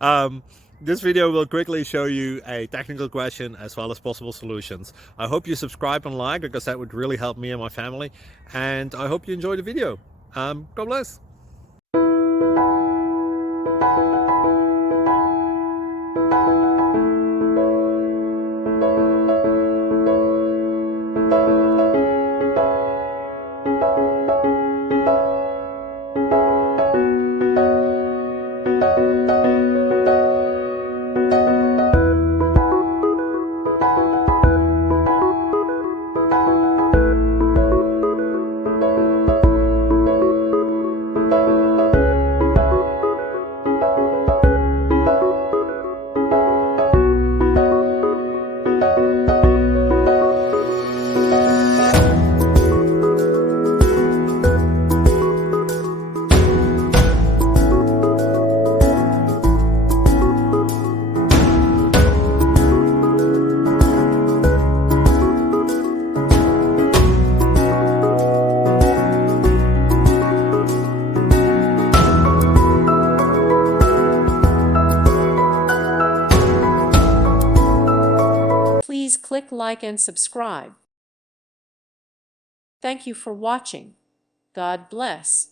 um, this video will quickly show you a technical question as well as possible solutions. I hope you subscribe and like, because that would really help me and my family. And I hope you enjoy the video. God bless. Please click like and subscribe. Thank you for watching. God bless.